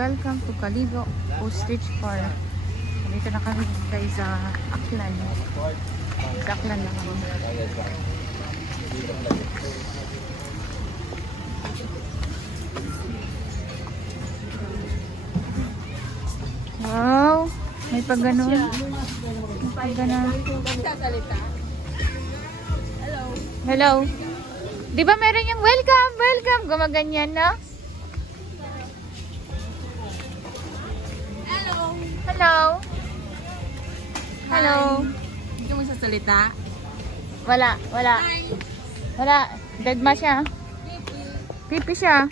welcome to Calibo Ostrich Farm. Dito na kami guys sa Aklan. Sa Aklan na kami. Wow! May pag ganun. May pag ganun. Hello. Di ba meron yung welcome, welcome? Gumaganyan, no? Hello. Hello. Hello. Hindi ka magsasalita? Wala, wala. Wala. Dead ma siya. Pipi siya.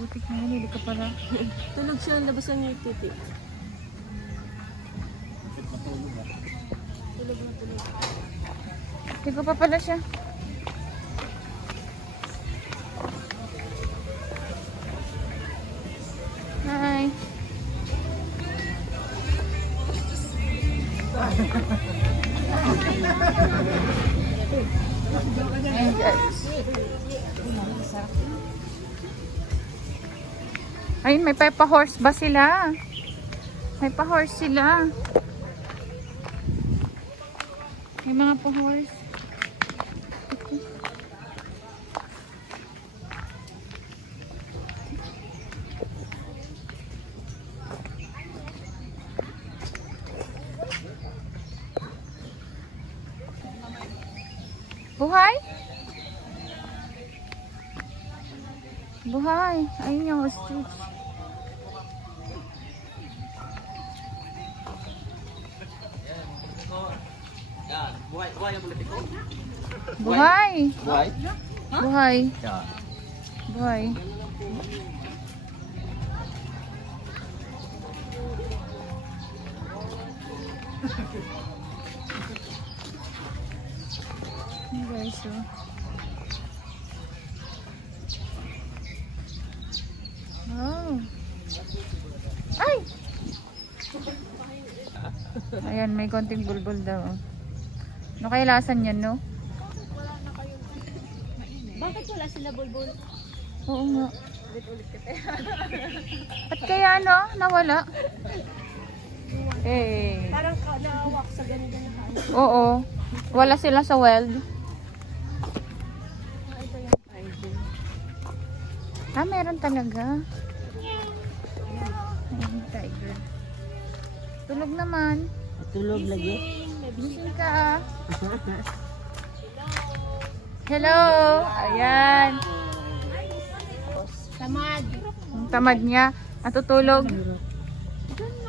Butik na yun, hindi ka pala. Tulog siya, labasan niyo yung titi. Hindi ko pa pala siya. Hi. Ayan guys. Ayun, may pa-horse ba sila? May pa-horse sila. May mga pa-horse. Buhay? Buhay. Ayun yung ostrich. Buhay ang politiko? Buhay. Buhay? Buhay. Yeah. Buhay. Hey guys, so. Oh. Ay! Ayan, may konting bulbul daw. Ano kaya lasan yan, no? Bakit wala sila bulbul? Oo nga. Ulit-ulit kasi. Ba't kaya, no? Nawala? Eh. Parang nawak sa ganito na kain. Oo. Wala sila sa wild. Ito yung kain. Ah, meron talaga. Ayun, tiger. Tulog naman. Tulog lagi. Gising ka. Hello. Ayan. Tamad. Ang tamad niya. Natutulog.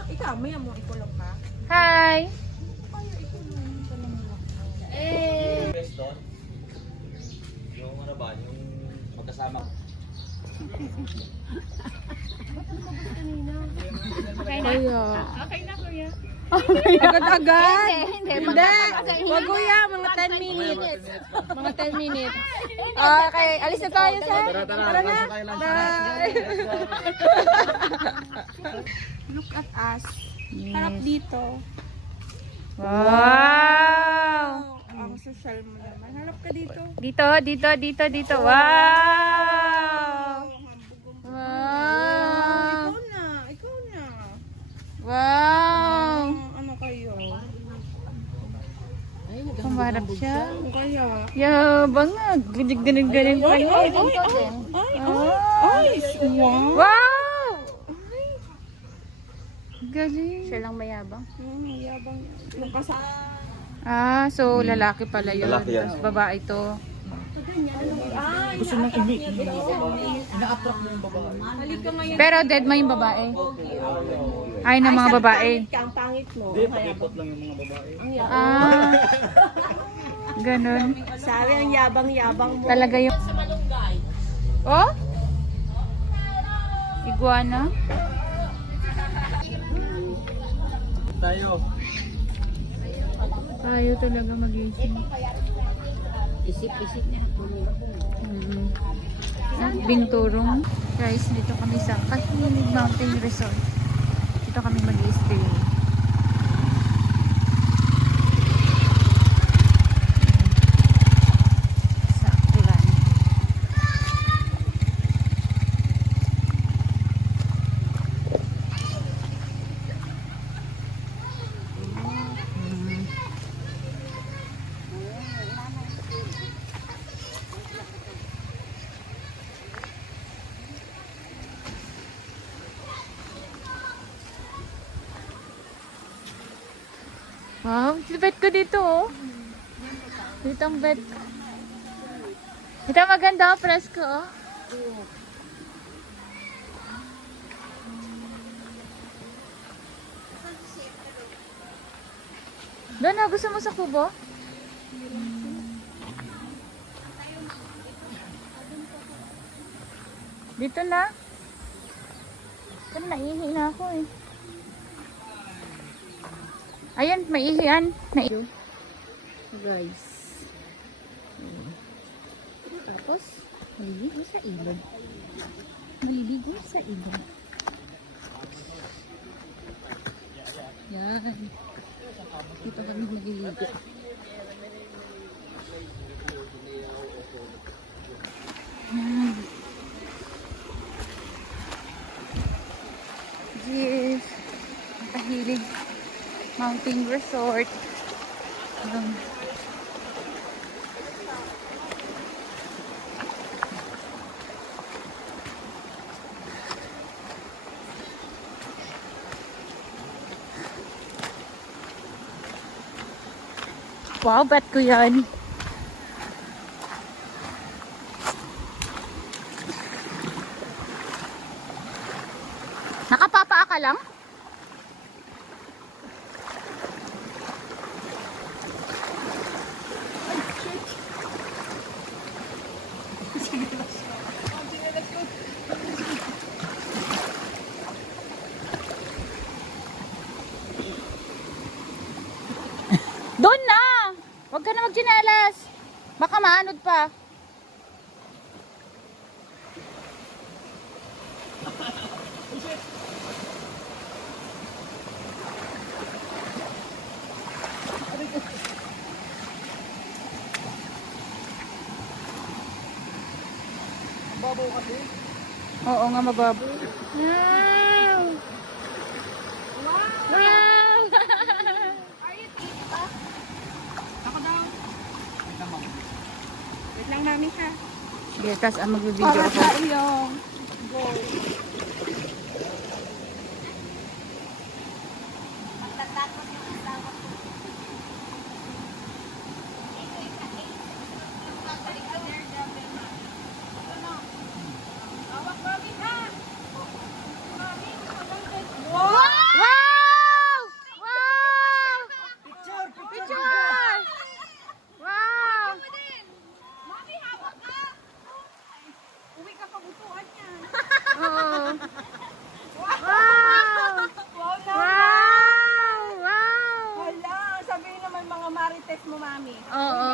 Ikaw, maya mo ikulong ka. Hi. Best doon. Yung ano ba, yung magkasama. Kuya. Agad-agad? Hindi. Wag kuya, mga 10 minutes. Mga 10 minutes. Okay, alis na tayo, sir. Tara na. Bye. Look at us. Harap dito. Wow. Ang social mo naman. Harap ka dito. Dito. Wow. Wow. Ikaw na. Wow. Ano kayo? Kumarap siya. Ano kaya? Yabang nga. Ganig pa niya. Ay, wow. Wow. Galing. Siya lang mayabang. Yabang. Nakasama. Ah, so lalaki pala yun. Lalaki yan. Tapos babae to. Gusto mong ina-attract mo yung babae. Halika ngayon. Pero dead mo yung babae. Ay, ng mga babae. Ang pangit mo. Hindi, pakipot lang yung mga babae. Ah. Ganun. Sabi ang yabang-yabang mo. Talaga yung... Sa malunggay. Oh? Iguana? Tayo. Tayo talaga mag-isip. Isip-isip niya. Binturong. Guys, dito kami sa Kahilig Mountain Resort. Dito kami mag-i-stay. Wow, bet ko dito oh. Dito ang bet. Ito maganda, presko oh. Doon na, gusto mo sa kubo? Dito na. Pero naihi na ako eh. Ayan, maihian. Guys. Tapos, maliligo sa ilog. Maliligo sa ilog. Yan. Dito kami nagliligo. Yan. Yes. Tahilig. Mountain Resort. Wow, bet ko yan. Nakapapaa ka lang? Doon na! Huwag ka na magchinelas. Baka maanod pa. Babaw kasi. Oo nga, mababaw. Wow! Wow! Ako daw. Wait lang namin ha. Sige, tas mag-video Para ako. sa iyong goal. Wow! Wow! Picture! Wow! Mami, hawak ka! Uwi ka kabutuan yan. Oo. Wow! Wow na! Wow! Wow! Hala, sabihin naman mga marites mo, mami. Oo.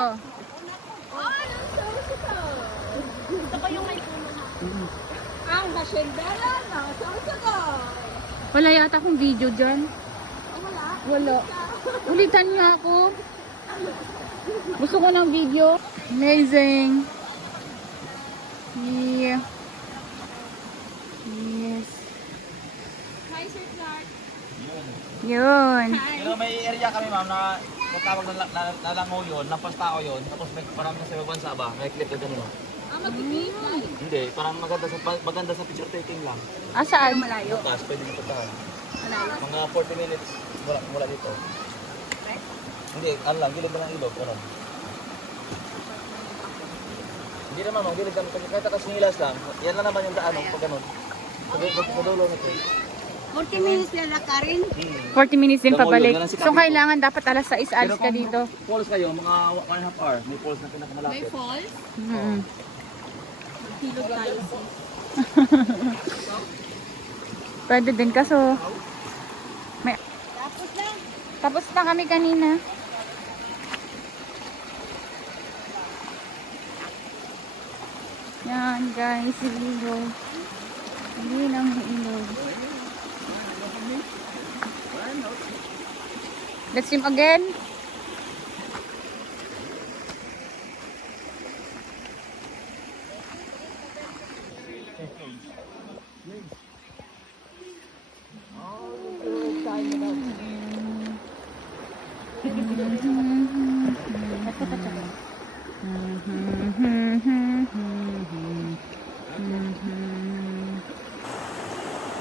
Ito pa yung may puno na. Ang hasyendala na sasagot. Wala yata akong video dyan. Wala. Ulitan nga ako. Gusto ko ng video. Amazing. Yeah. Yes. Hi, Sir Clark. Yun. Pero may area kami ma'am na natawag na langaw yun, lampas tao yun, tapos may parang nasa ibang bansa ba, may clip na gano'n. Mag-clip live. Hindi, parang maganda sa picture taking lang. Asaan? Malayo. Bukas, pwede nyo puntahan. Malayo. Mga 40 minutes mula dito. Hindi, ano lang, gilid ba ng ilog, ano? Hindi naman, mga gilid lang, kahit nakasinilas lang, yan lang naman yung daan, pag ganun. Sa dulo na ito. 40 minutes na lakarin. 40 minutes din pabalik. Ganun si So, Kapito. kailangan dapat alas 6 alis ka dito. Falls kayo, mga 1.5 hour, may falls na pinakamalapit. falls? Mm. Hilog tayo. Pwede din kaso. May... Tapos na. Tapos na kami kanina. Yan guys, ilog. Hindi lang ilog. Let's swim again.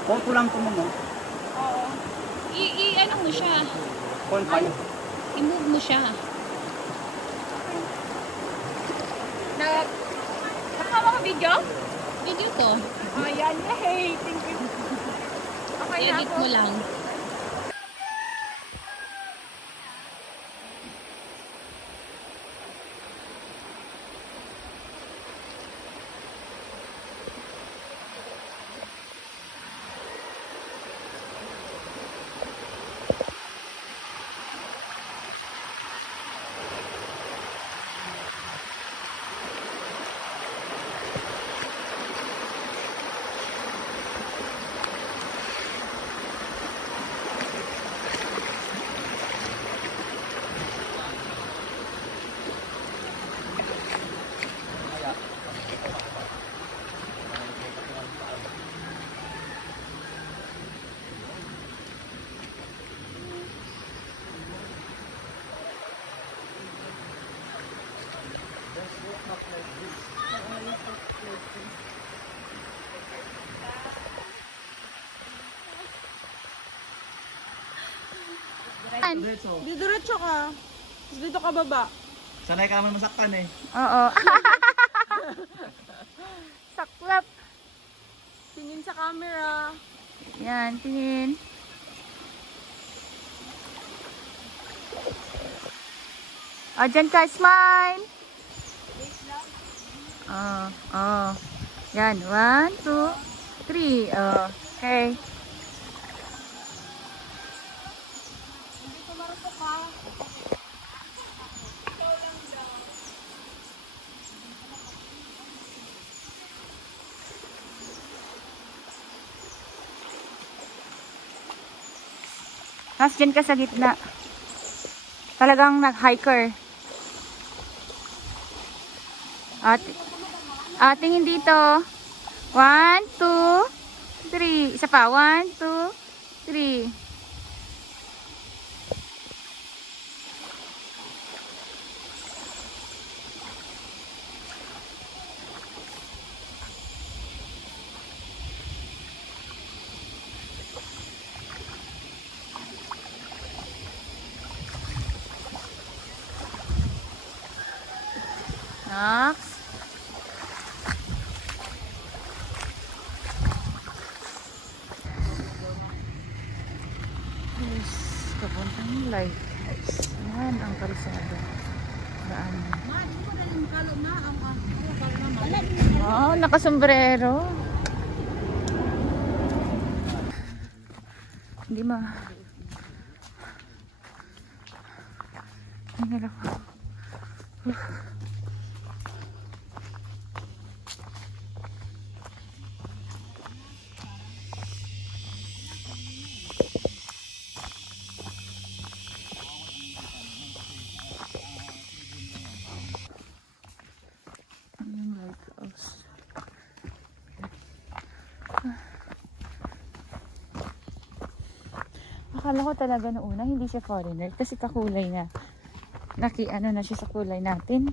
Photo lang ito mo, no? Oo. I-ano mo siya? 0.5. I-move mo siya. Nakakawa ka video? Video to. Ayan, yay! Thank you. Okay na Edit ako. mo lang. Diretso. Didiretso ka. Tapos dito ka baba. Sanay ka naman masaktan eh. Oo. Saklap. Tingin sa camera. Yan, tingin. O, dyan ka, smile. Oh. Yan, 1, 2, 3. Okay. Tapos dyan ka sa gitna. Talagang nag-hiker. Tingin dito. 1, 2, 3. Isa pa. 1, 2, 3. Next. Yes, papuntang lighthouse. Yan ang karisada. Daan. Wow, nakasombrero. Hindi ma. Hindi ako. Akala ko talaga noong una hindi siya foreigner kasi kakulay na. Ano na siya sa kulay natin.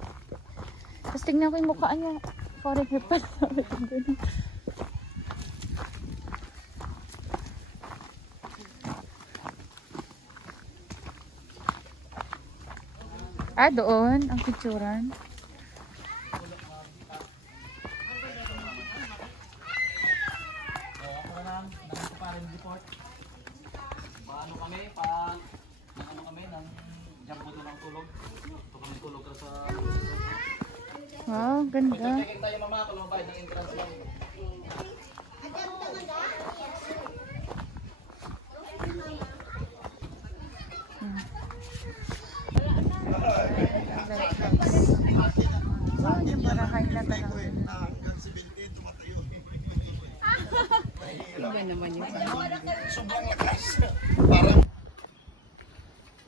Tapos tingnan ko yung mukha niya. Foreigner pala. Doon ang picturan. Wow, ganda. Check tayo mama kung mabayad ng entrance lang. Wow, yung Boracay na talaga. Iba naman yun.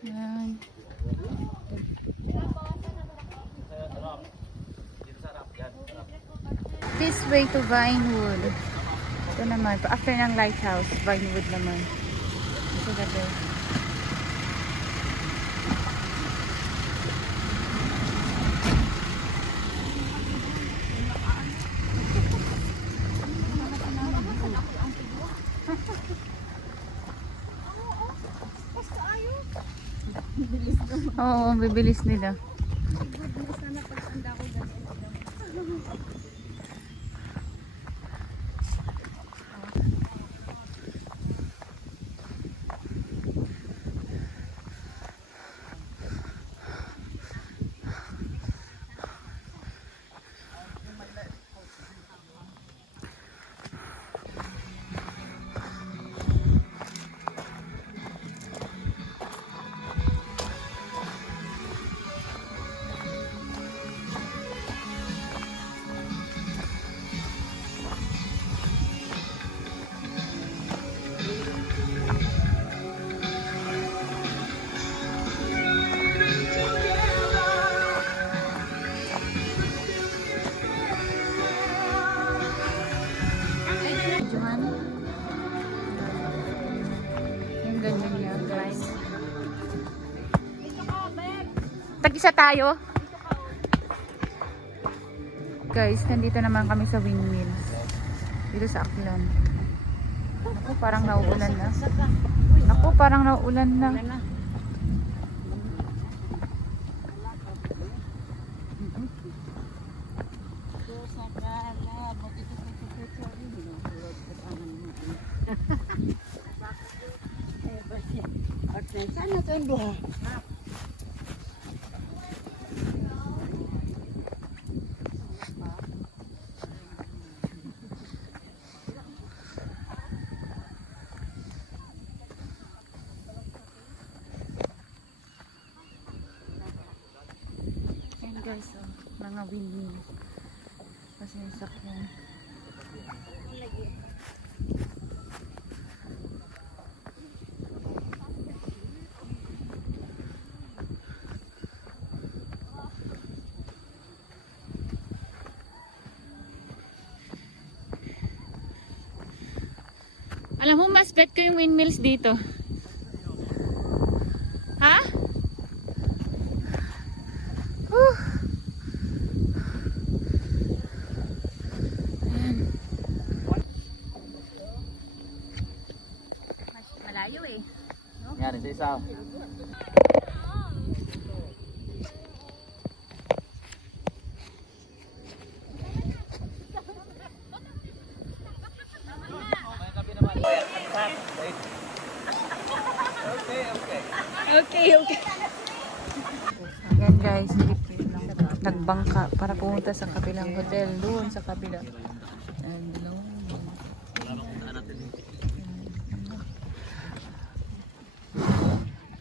Yan. This way to Vinewood. Ito naman, after ng lighthouse, Vinewood naman. Ito gabi. Bilis naman. Oo, bibilis nila. Sana pagtanda ko ganun. Juhan. Yung ganda niya, guys. Tag-isa tayo. Guys, nandito naman kami sa windmills. Dito sa Aklan. Naku, parang nauulan na. Naku, parang nauulan na. Sana to yung duha. Ayan guys, oh, mga windmills. Kasi yung sakyan. Alam mo, mas bet ko yung windmills dito. Ha? Malayo eh. Yan, isa. Okay, okay. Ayan guys, nagbangka para pumunta sa kabilang hotel. Doon sa kabila. And doon.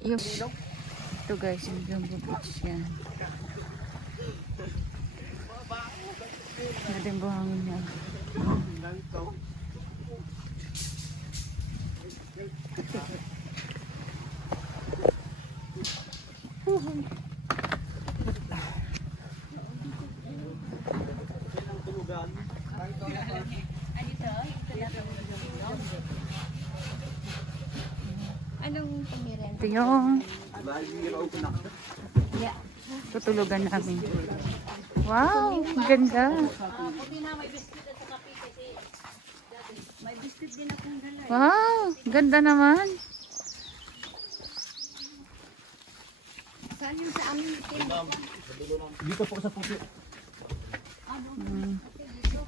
Yung, ito guys, yung Jumbo Beach yan. Ganda yung buhangin yan. Anong tumirin? Ito yung tutulugan namin. Wow, ang ganda. Wow, ganda naman. Saan yung sa amin? Dito po sa puso.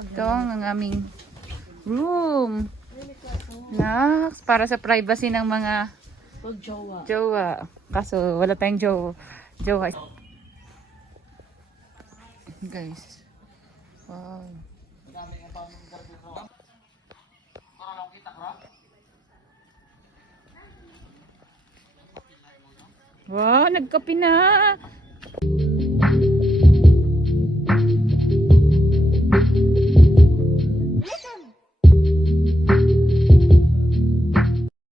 Ito ang aming room. Relax, para sa privacy ng mga jowa. Kaso wala tayong jowa. Guys. Wow. Wow, nagkape na.